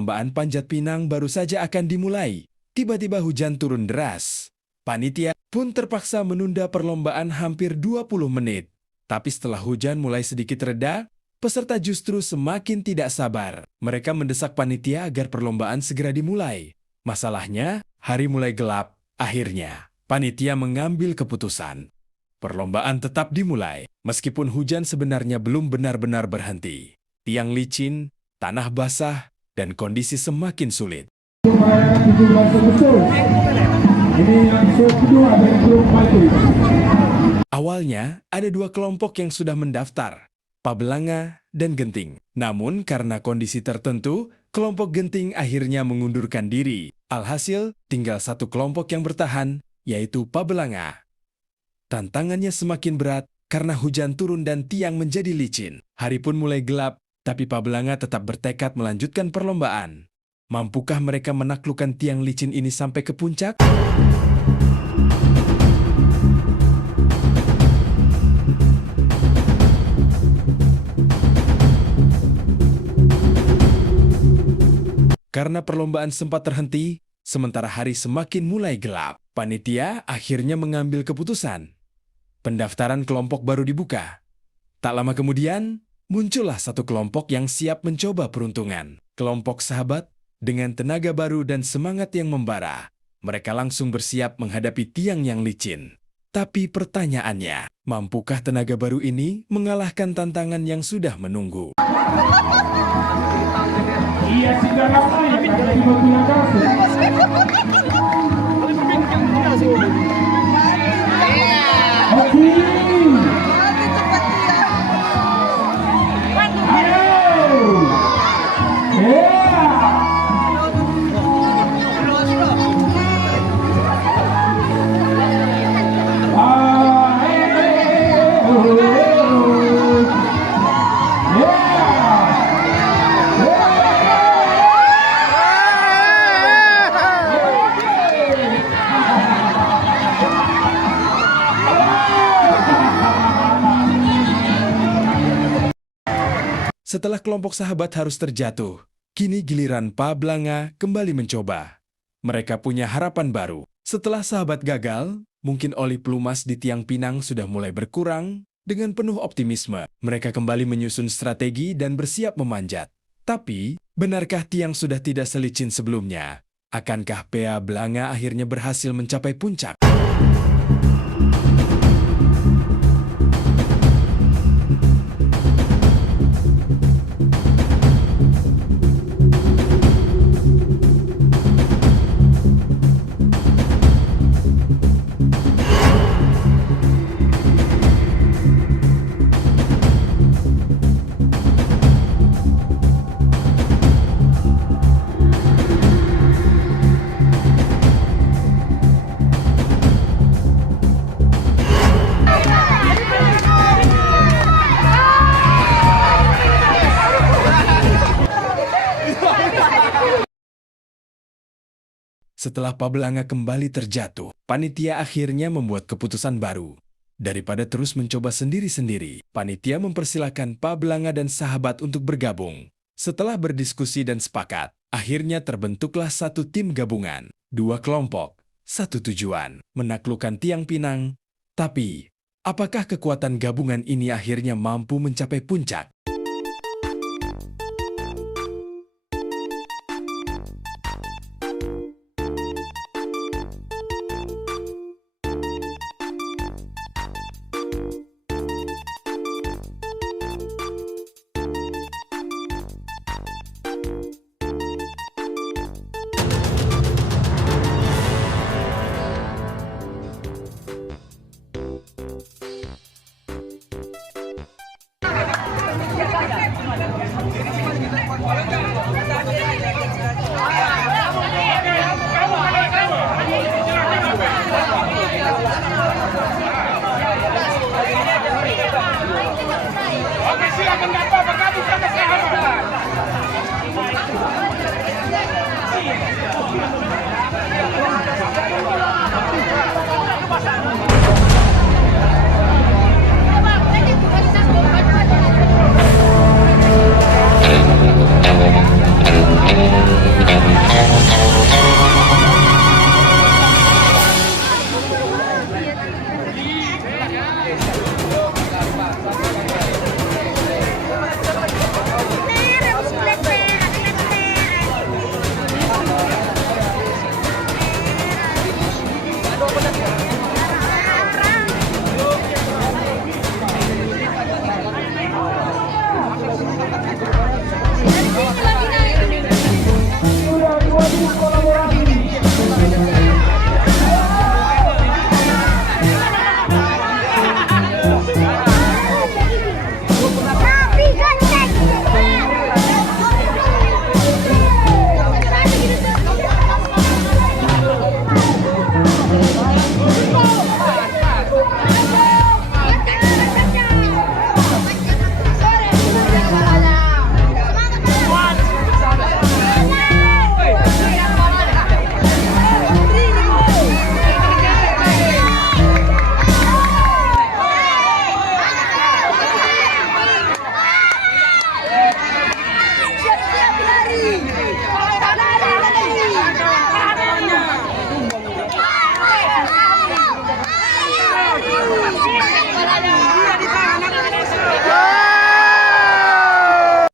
perlombaan panjat pinang baru saja akan dimulai. Tiba-tiba hujan turun deras. Panitia pun terpaksa menunda perlombaan hampir 20 menit. Tapi setelah hujan mulai sedikit reda, peserta justru semakin tidak sabar. Mereka mendesak panitia agar perlombaan segera dimulai. Masalahnya, hari mulai gelap. Akhirnya, panitia mengambil keputusan. Perlombaan tetap dimulai, meskipun hujan sebenarnya belum benar-benar berhenti. Tiang licin, tanah basah, dan kondisi semakin sulit. Awalnya, ada dua kelompok yang sudah mendaftar, Pabelanga dan Genting. Namun, karena kondisi tertentu, kelompok Genting akhirnya mengundurkan diri. Alhasil, tinggal satu kelompok yang bertahan, yaitu Pabelanga. Tantangannya semakin berat karena hujan turun dan tiang menjadi licin. Hari pun mulai gelap, tapi Pabelanga tetap bertekad melanjutkan perlombaan. Mampukah mereka menaklukkan tiang licin ini sampai ke puncak? Karena perlombaan sempat terhenti, sementara hari semakin mulai gelap, panitia akhirnya mengambil keputusan. Pendaftaran kelompok baru dibuka. Tak lama kemudian, muncullah satu kelompok yang siap mencoba peruntungan. Kelompok Sahabat dengan tenaga baru dan semangat yang membara. Mereka langsung bersiap menghadapi tiang yang licin. Tapi pertanyaannya, mampukah tenaga baru ini mengalahkan tantangan yang sudah menunggu? Iya, Setelah kelompok Sahabat harus terjatuh, kini giliran Pabelanga kembali mencoba. Mereka punya harapan baru. Setelah Sahabat gagal, mungkin oli pelumas di tiang pinang sudah mulai berkurang. Dengan penuh optimisme, mereka kembali menyusun strategi dan bersiap memanjat. Tapi, benarkah tiang sudah tidak selicin sebelumnya? Akankah Pabelanga akhirnya berhasil mencapai puncak? Setelah Pabelanga kembali terjatuh, panitia akhirnya membuat keputusan baru. Daripada terus mencoba sendiri-sendiri, panitia mempersilahkan Pabelanga dan Sahabat untuk bergabung. Setelah berdiskusi dan sepakat, akhirnya terbentuklah satu tim gabungan. Dua kelompok, satu tujuan, menaklukkan tiang pinang. Tapi, apakah kekuatan gabungan ini akhirnya mampu mencapai puncak? Oke, silakan Bapak bergabung sama Sahabat.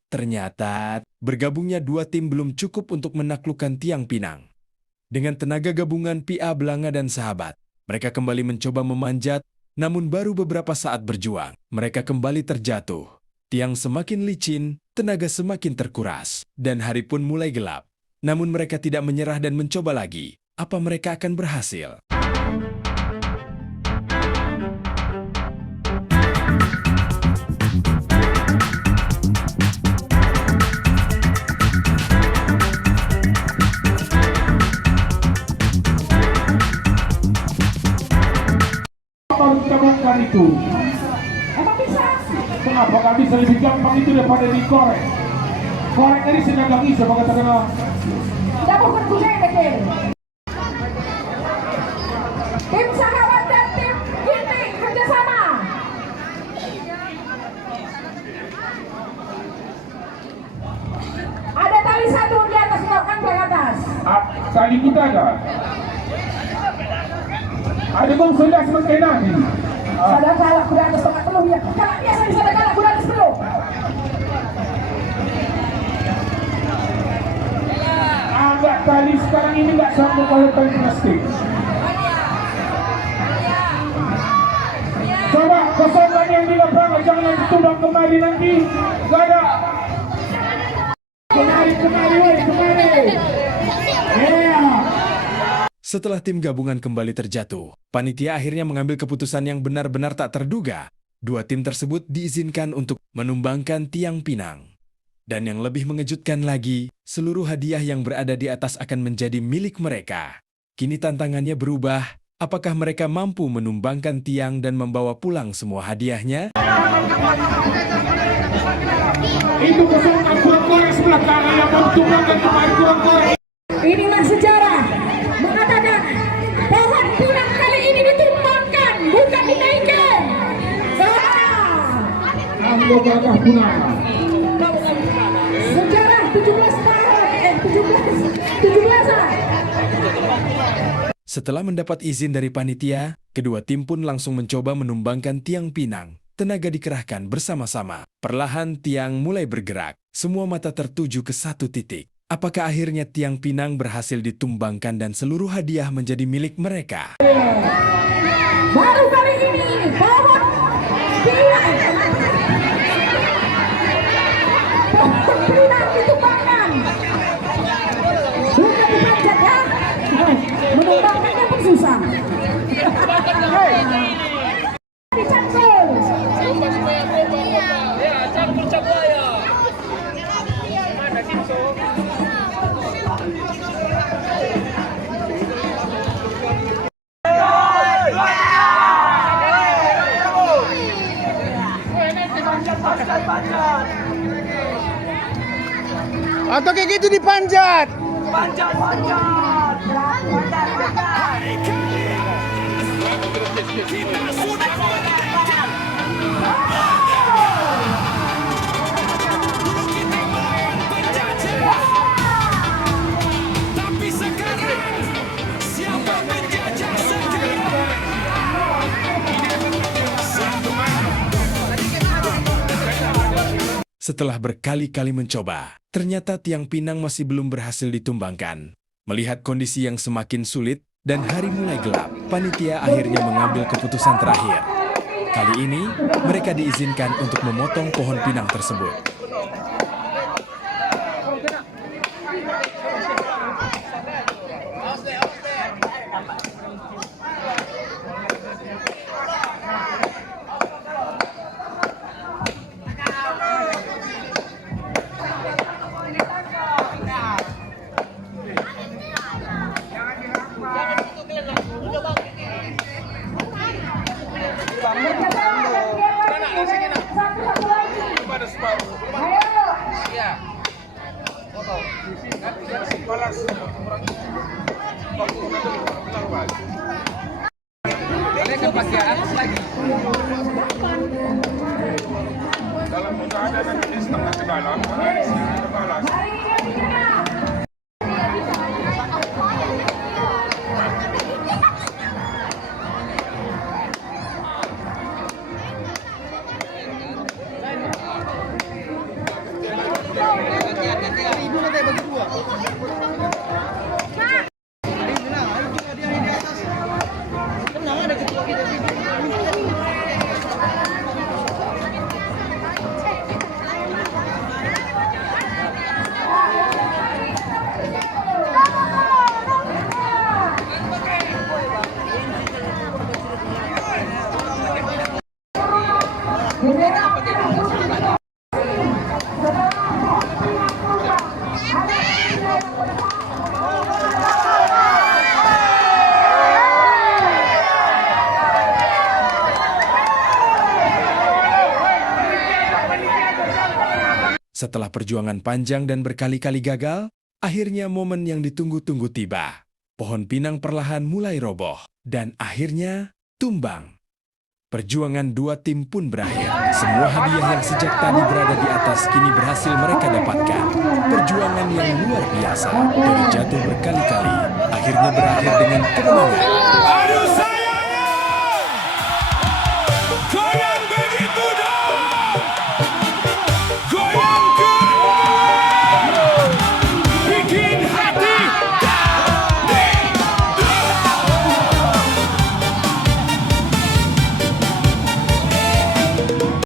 Ternyata, bergabungnya dua tim belum cukup untuk menaklukkan Tiang Pinang. Dengan tenaga gabungan PA Belanga dan sahabat, mereka kembali mencoba memanjat, namun baru beberapa saat berjuang, mereka kembali terjatuh. Tiang semakin licin, tenaga semakin terkuras, dan hari pun mulai gelap. Namun mereka tidak menyerah dan mencoba lagi. Apa mereka akan berhasil? Baru kita bongkar itu. Emang bisa? Kenapa nggak bisa lebih gampang itu daripada dikorek? Korek ini sedang bisa, maka terkenal. Tidak mau berkuasa yang kecil. Tim sahabat dan tim Ginting kerjasama. Ada tali satu di atas, silakan ke atas. Tali kita ada. Ada bang sudah sebagai nabi. Sadar salah kuda atas tempat peluh ya. Kalau biasa bisa kalah kuda atas peluh. Agak tali sekarang ini nggak sanggup oleh tali plastik. Coba kosongan yang di lapangan jangan ditumbang kembali nanti. Gak ada. Kemari, woi, kemari. Setelah tim gabungan kembali terjatuh, panitia akhirnya mengambil keputusan yang benar-benar tak terduga. Dua tim tersebut diizinkan untuk menumbangkan Tiang Pinang. Dan yang lebih mengejutkan lagi, seluruh hadiah yang berada di atas akan menjadi milik mereka. Kini tantangannya berubah, apakah mereka mampu menumbangkan tiang dan membawa pulang semua hadiahnya? Itu kosongan kurang korek sebelah kanan yang mentumbangkan kemarin kurang korek. Inilah sejarah mengatakan bahwa Pinang kali ini ditumbangkan, bukan dinaikkan. Anggo gagah punah. Sejarah 17 tahun, 17-an. Setelah mendapat izin dari panitia, kedua tim pun langsung mencoba menumbangkan Tiang Pinang. Tenaga dikerahkan bersama-sama. Perlahan tiang mulai bergerak. Semua mata tertuju ke satu titik. Apakah akhirnya Tiang Pinang berhasil ditumbangkan dan seluruh hadiah menjadi milik mereka? Baru kali ini bahwa Pinang ditumbangkan. Bukan dipanjat ya. Menumbangkannya pun susah. Dicangkul. Atau kayak gitu dipanjat. Setelah berkali-kali mencoba, ternyata tiang pinang masih belum berhasil ditumbangkan. Melihat kondisi yang semakin sulit dan hari mulai gelap, panitia akhirnya mengambil keputusan terakhir. Kali ini, mereka diizinkan untuk memotong pohon pinang tersebut. Satu-satu lagi. Ayo. Kalian pakai atas lagi. Dalam keadaan nanti di setengah ke dalam, di sini ke balas. Hari ini dia bicara. Ibu nanti bagi dua. Dia di atas. Tenang ada ketua kita di sini. Setelah perjuangan panjang dan berkali-kali gagal, akhirnya momen yang ditunggu-tunggu tiba. Pohon pinang perlahan mulai roboh dan akhirnya tumbang. Perjuangan dua tim pun berakhir. Semua hadiah yang sejak tadi berada di atas kini berhasil mereka dapatkan. Perjuangan yang luar biasa dari jatuh berkali-kali akhirnya berakhir dengan kemenangan.